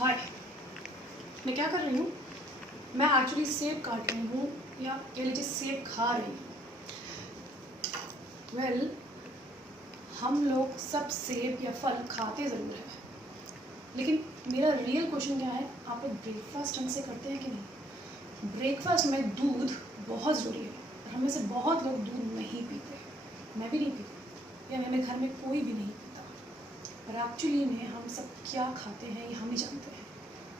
हाय, मैं क्या कर रही हूँ? मैं एक्चुअली सेब काट रही हूँ या कह लीजिए सेब खा रही हूँ। वेल, हम लोग सब सेब या फल खाते ज़रूर हैं, लेकिन मेरा रियल क्वेश्चन क्या है, आप लोग ब्रेकफास्ट ढंग से करते हैं कि नहीं? ब्रेकफास्ट में दूध बहुत ज़रूरी है और हम में से बहुत लोग दूध नहीं पीते। मैं भी नहीं पीती या मेरे घर में कोई भी नहीं पीता। पर एक्चुअली में हम सब क्या खाते हैं ये हम ही जानते हैं।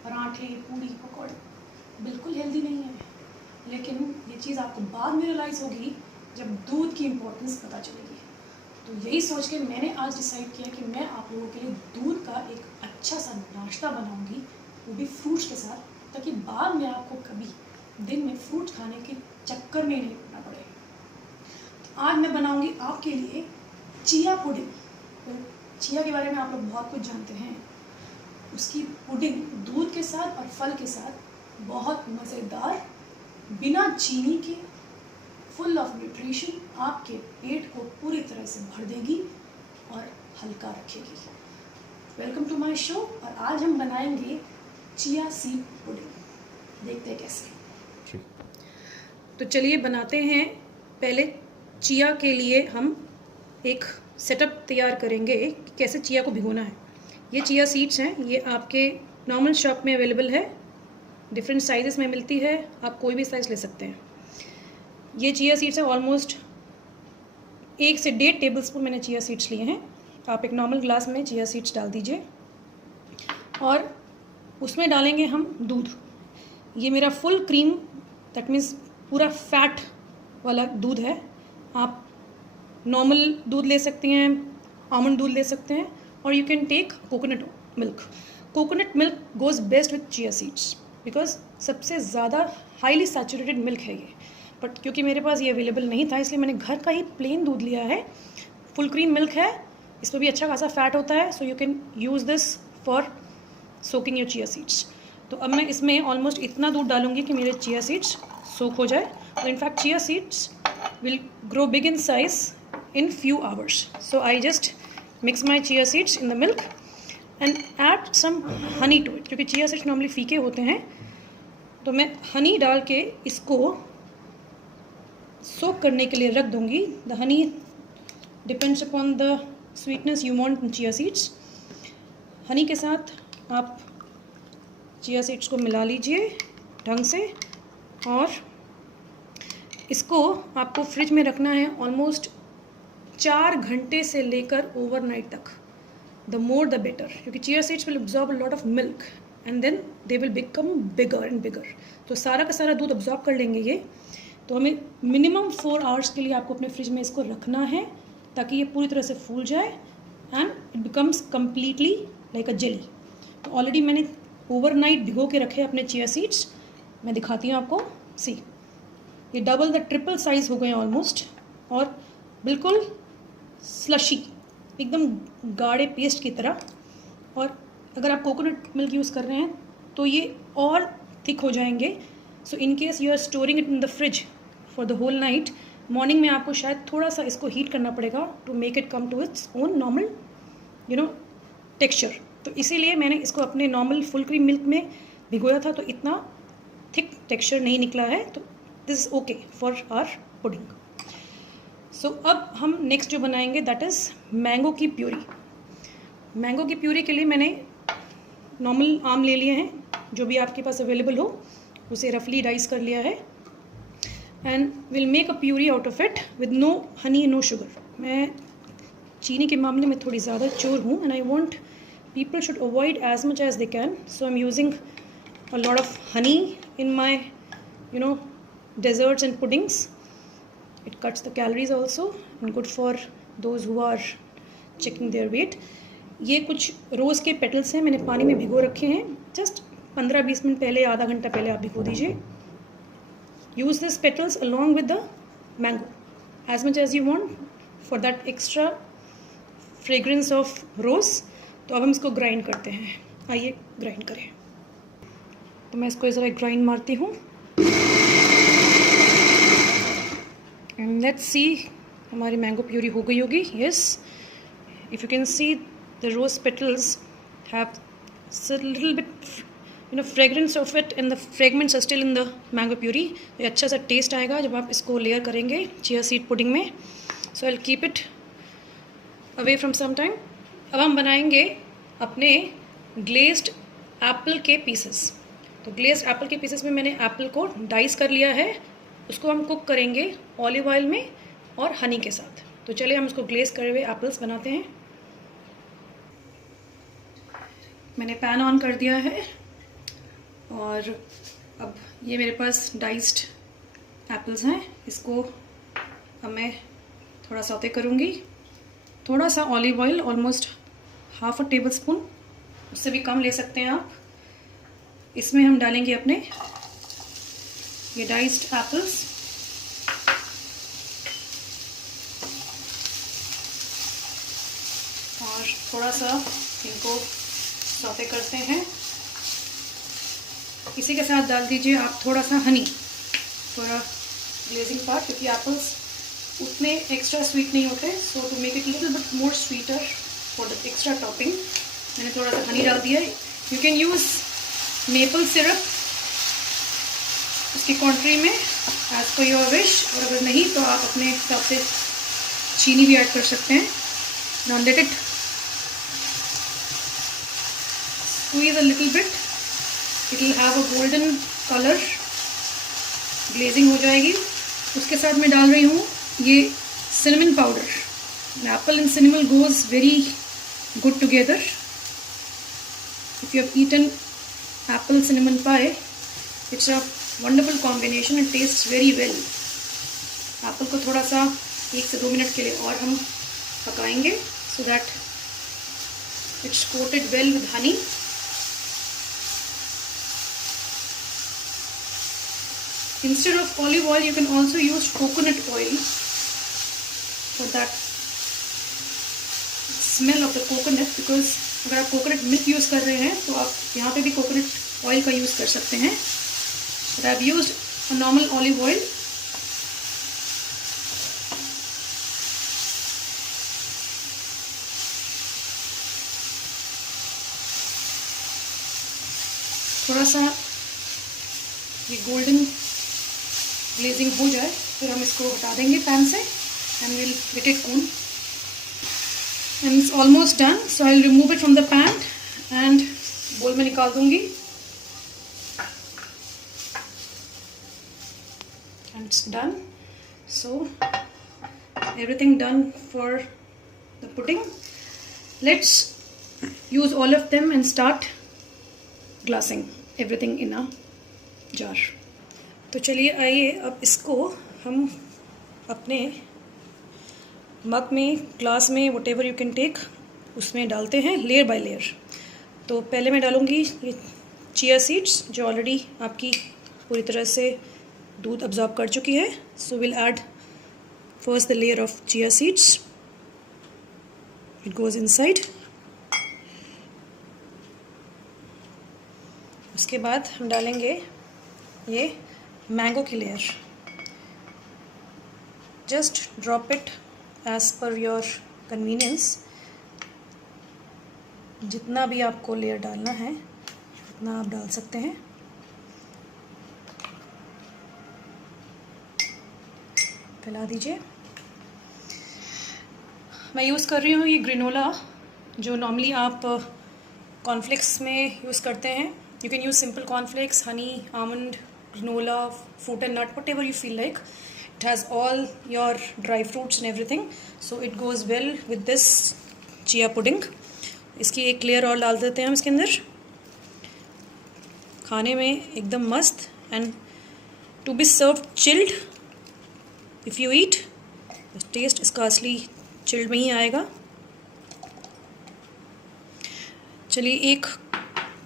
पराठे, पूड़ी, पकौड़े बिल्कुल हेल्दी नहीं है, लेकिन ये चीज़ आपको बाद में रियलाइज़ होगी जब दूध की इम्पोर्टेंस पता चलेगी। तो यही सोच के मैंने आज डिसाइड किया कि मैं आप लोगों के लिए दूध का एक अच्छा सा नाश्ता बनाऊंगी, वो भी फ्रूट्स के साथ, ताकि बाद में आपको कभी दिन में फ्रूट खाने के चक्कर में नहीं पड़ना पड़े। तो आज मैं बनाऊंगी आपके लिए चिया पुडिंग। तो चिया के बारे में आप लोग बहुत कुछ जानते हैं। उसकी पुडिंग दूध के साथ और फल के साथ बहुत मज़ेदार, बिना चीनी के, फुल ऑफ न्यूट्रिशन, आपके पेट को पूरी तरह से भर देगी और हल्का रखेगी। Welcome to my show. और आज हम बनाएंगे चिया सीड पुडिंग। देखते हैं कैसे। तो चलिए बनाते हैं। पहले चिया के लिए हम एक सेटअप तैयार करेंगे कि कैसे चिया को भिगोना है। ये चिया सीड्स हैं, ये आपके नॉर्मल शॉप में अवेलेबल है, डिफरेंट साइज़ेस में मिलती है, आप कोई भी साइज़ ले सकते हैं। ये चिया सीड्स है, ऑलमोस्ट 1 से 1.5 टेबलस्पून मैंने चिया सीड्स लिए हैं। आप एक नॉर्मल ग्लास में चिया सीड्स डाल दीजिए और उसमें डालेंगे हम दूध। ये मेरा फुल क्रीम, दैट मीन्स पूरा फैट वाला दूध है। आप नॉर्मल दूध ले सकते हैं, आमंड दूध ले सकते हैं, और you can take coconut milk. Coconut milk goes best with chia seeds because सबसे ज़्यादा हाईली सैचुरेटेड मिल्क है ये। बट क्योंकि मेरे पास ये अवेलेबल नहीं था, इसलिए मैंने घर का ही प्लेन दूध लिया है। फुल क्रीम मिल्क है, इसमें भी अच्छा खासा फैट होता है, so you can use this for soaking your chia seeds. तो अब मैं इसमें ऑलमोस्ट इतना दूध डालूंगी कि मेरे चिया सीड्स सोक हो जाए। और in fact chia seeds will grow big in size in few hours. So I just mix my chia seeds in the milk and add some honey to it, क्योंकि chia seeds normally फीके होते हैं, तो मैं हनी डाल के इसको सोक करने के लिए रख दूंगी। The honey depends upon the sweetness you want in chia seeds. Honey के साथ आप chia seeds को मिला लीजिए ढंग से, और इसको आपको फ्रिज में रखना है ऑलमोस्ट 4 घंटे से लेकर ओवरनाइट तक। द मोर द बेटर, क्योंकि chia seeds will absorb a lot of milk and then they will become bigger and bigger. तो सारा का सारा दूध अब्जॉर्ब कर लेंगे ये। तो हमें मिनिमम 4 आवर्स के लिए आपको अपने फ्रिज में इसको रखना है, ताकि ये पूरी तरह से फूल जाए and it becomes completely like a jelly. तो ऑलरेडी मैंने ओवरनाइट भिगो के रखे अपने चिया सीड्स। मैं दिखाती हूँ आपको। सी, ये डबल द ट्रिपल साइज़ हो गए ऑलमोस्ट, और बिल्कुल स्लशी, एकदम गाढ़े पेस्ट की तरह। और अगर आप कोकोनट मिल्क यूज़ कर रहे हैं तो ये और थिक हो जाएंगे। So in case you are storing it in the fridge for the whole night, morning में आपको शायद थोड़ा सा इसको हीट करना पड़ेगा to make it come to its own normal texture. तो इसीलिए मैंने इसको अपने नॉर्मल फुल क्रीम मिल्क में भिगोया था, तो इतना थिक टेक्स्चर नहीं निकला है। तो this is okay for our pudding. So अब हम नेक्स्ट जो बनाएंगे दैट इज़ मैंगो की प्यूरी। मैंगो की प्यूरी के लिए मैंने नॉर्मल आम ले लिए हैं, जो भी आपके पास अवेलेबल हो, उसे रफली डाइस कर लिया है, and will make a puree out of it with no honey, no sugar. मैं चीनी के मामले में थोड़ी ज़्यादा चोर हूँ, and I want people should avoid as much as they can. So I am using a lot of honey in my desserts and puddings. It cuts the calories also and good for those who are checking their weight. ये कुछ रोज़ के petals हैं, मैंने पानी में भिगो रखे हैं। जस्ट 15-20 मिनट पहले, आधा घंटा पहले आप भिगो दीजिए। Use this petals along with the mango as much as you want for that extra fragrance of rose. तो अब हम इसको ग्राइंड करते हैं। आइए ग्राइंड करें। तो मैं इसको ज़रा ग्राइंड मारती हूँ, एंड लेट्स सी हमारी मैंगो प्यूरी हो गई होगी। Yes, if you can see the rose petals have It's a little bit, fragrance of it and the fragments are still in the mango puree. ये अच्छा सा test आएगा जब आप इसको लेयर करेंगे चिया सीड पुडिंग में. So I'll keep it away from some time. अब हम बनाएंगे अपने ग्लेज्ड एप्पल के पीसेस. तो ग्लेज्ड एप्पल के पीसेस में मैंने एप्पल को डाइस कर लिया है. उसको हम कुक करेंगे ऑलिव ऑयल में और हनी के साथ. तो चलिए हम इसको ग्लेज करे हुए एप्पल्स बनाते हैं. मैंने पैन ऑन कर दिया है और अब ये मेरे पास डाइस्ड एप्पल्स हैं. इसको अब मैं थोड़ा सौते करूँगी. थोड़ा सा olive oil, almost half a table spoon, उससे भी कम ले सकते हैं आप. इसमें हम डालेंगे अपने ये डाइस्ड एप्पल्स. और थोड़ा सा इनको सौते करते हैं. इसी के साथ डाल दीजिए आप थोड़ा सा honey for a glazing part, क्योंकि एप्पल्स उतने एक्स्ट्रा स्वीट नहीं होते. So to make it little bit more sweeter for the extra topping मैंने थोड़ा सा हनी डाल दिया है. You can use maple syrup उसकी क्वांटिटी में एज पर योर विश, और अगर नहीं तो आप अपने हिसाब से चीनी भी ऐड कर सकते हैं. Now let it squeeze a little bit. It will have a golden colour, glazing हो जाएगी. उसके साथ मैं डाल रही हूँ ये cinnamon powder. Apple and cinnamon goes very good together. If you have eaten apple cinnamon pie, it's a wonderful combination and tastes very well. Apple को थोड़ा सा 1 से 2 मिनट के लिए और हम पकाएंगे so that it's coated well with honey. Instead of olive oil, you can also use coconut oil for that smell of the coconut, because अगर आप कोकोनट मिल्क यूज़ कर रहे हैं तो आप यहाँ पे भी कोकोनट ऑयल का यूज़ कर सकते हैं. But I have used a normal olive oil. थोड़ा सा ये गोल्डन ग्लेजिंग हो जाए फिर हम इसको हटा देंगे पैन से and will let it cool. And it's almost done, so I will remove it from the pan and bowl में निकाल दूंगी. And it's done. So everything done for the pudding. Let's use all of them and start glassing everything in a jar. तो चलिए आइए अब इसको हम अपने मग में, ग्लास में, वटेवर यू कैन टेक, उसमें डालते हैं लेयर बाय लेयर. तो पहले मैं डालूँगी ये चिया सीड्स जो ऑलरेडी आपकी पूरी तरह से दूध अब्जॉर्ब कर चुकी है. So will add first the layer of chia seeds. It goes inside. उसके बाद हम डालेंगे ये मैंगो की लेयर. Just drop it as per your convenience. जितना भी आपको लेयर डालना है उतना आप डाल सकते हैं. फैला दीजिए. मैं यूज़ कर रही हूँ ये ग्रेनोला जो नॉर्मली आप कॉर्नफ्लेक्स में यूज़ करते हैं. You can use simple cornflakes, Honey, almond, granola, fruit and nut, whatever you feel like. It has all your dry fruits and everything, so it goes well with this chia pudding. इसकी एक layer और डाल देते हैं हम इसके अंदर. खाने में एकदम मस्त and to be serve chilled. If you eat taste इसका असली चिल्ड में ही आएगा. चलिए एक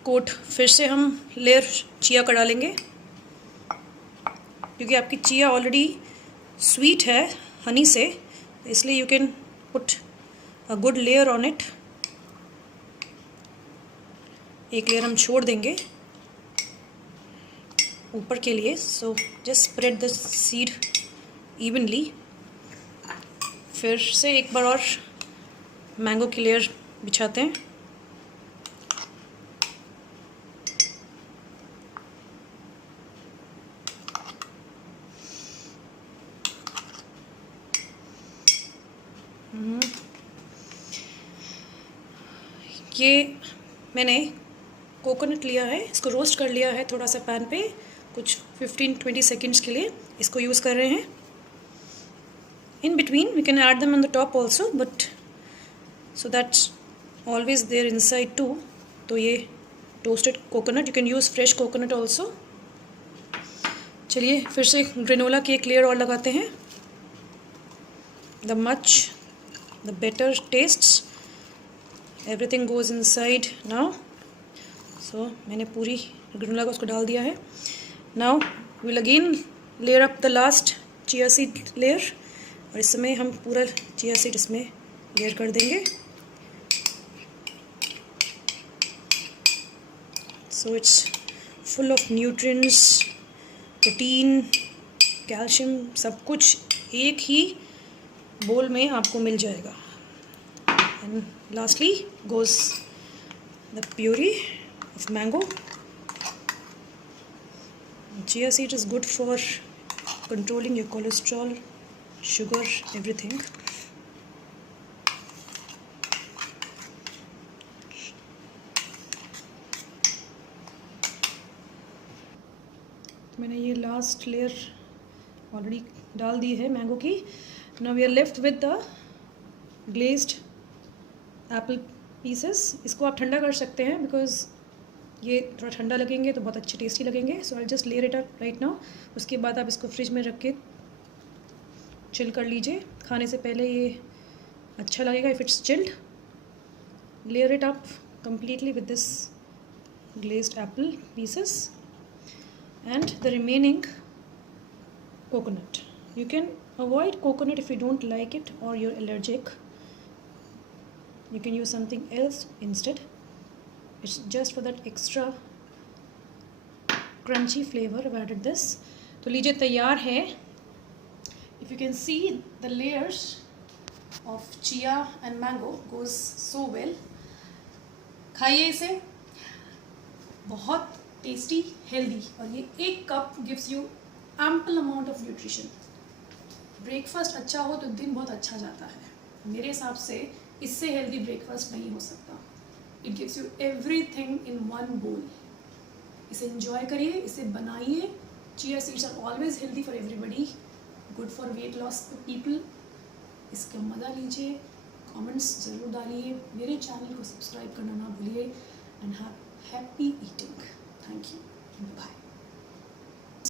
कोट फिर से हम लेयर चिया का डालेंगे, क्योंकि आपकी चिया ऑलरेडी स्वीट है हनी से, इसलिए you can put a good layer on it. एक लेयर हम छोड़ देंगे ऊपर के लिए. So just spread the seed evenly. फिर से एक बार और मैंगो की लेयर बिछाते हैं. ये मैंने कोकोनट लिया है, इसको रोस्ट कर लिया है थोड़ा सा पैन पे, कुछ 15-20 सेकेंड्स के लिए इसको यूज़ कर रहे हैं. In between we can add them on the top also, but so that's always there inside too. तो ये toasted coconut, you can use fresh coconut also. चलिए फिर से ग्रेनोला की एक लेयर और लगाते हैं. The much the better tastes, everything goes inside now. So मैंने पूरी ग्रेनोला को उसको डाल दिया है. Now we'll again layer up the last chia seed layer. और इस समय हम पूरा चिया सीड इसमें लेयर कर देंगे. So it's full of nutrients, protein, calcium, सब कुछ एक ही बोल में आपको मिल जाएगा. And lastly goes the puree of mango. Chia seed is good for controlling your cholesterol, sugar, everything. तो मैंने ये लास्ट लेयर ऑलरेडी डाल दी है मैंगो की. Now we are left with the glazed apple pieces. इसको आप ठंडा कर सकते हैं बिकॉज ये थोड़ा ठंडा लगेंगे तो बहुत अच्छे टेस्टी लगेंगे. So I just layer it up right now. उसके बाद आप इसको फ्रिज में रख के चिल कर लीजिए. खाने से पहले ये अच्छा लगेगा if it's chilled. Layer it up completely with this glazed apple pieces and the remaining coconut. You can avoid coconut if you don't like it or you're allergic. You can use something else instead. It's just for that extra crunchy flavor I've added this. तो लीजिए तैयार है. If you can see the layers of chia and mango goes so well. खाइए इसे, बहुत tasty, healthy. और ये एक cup gives you ample amount of nutrition. Breakfast अच्छा हो तो दिन बहुत अच्छा जाता है. मेरे हिसाब से इससे हेल्दी ब्रेकफास्ट नहीं हो सकता. It gives you everything in one bowl. इसे एंजॉय करिए, इसे बनाइए. Chia seeds are always healthy for everybody, good for weight loss people. इसका मज़ा लीजिए. कमेंट्स ज़रूर डालिए. मेरे चैनल को सब्सक्राइब करना ना भूलिए. And happy eating.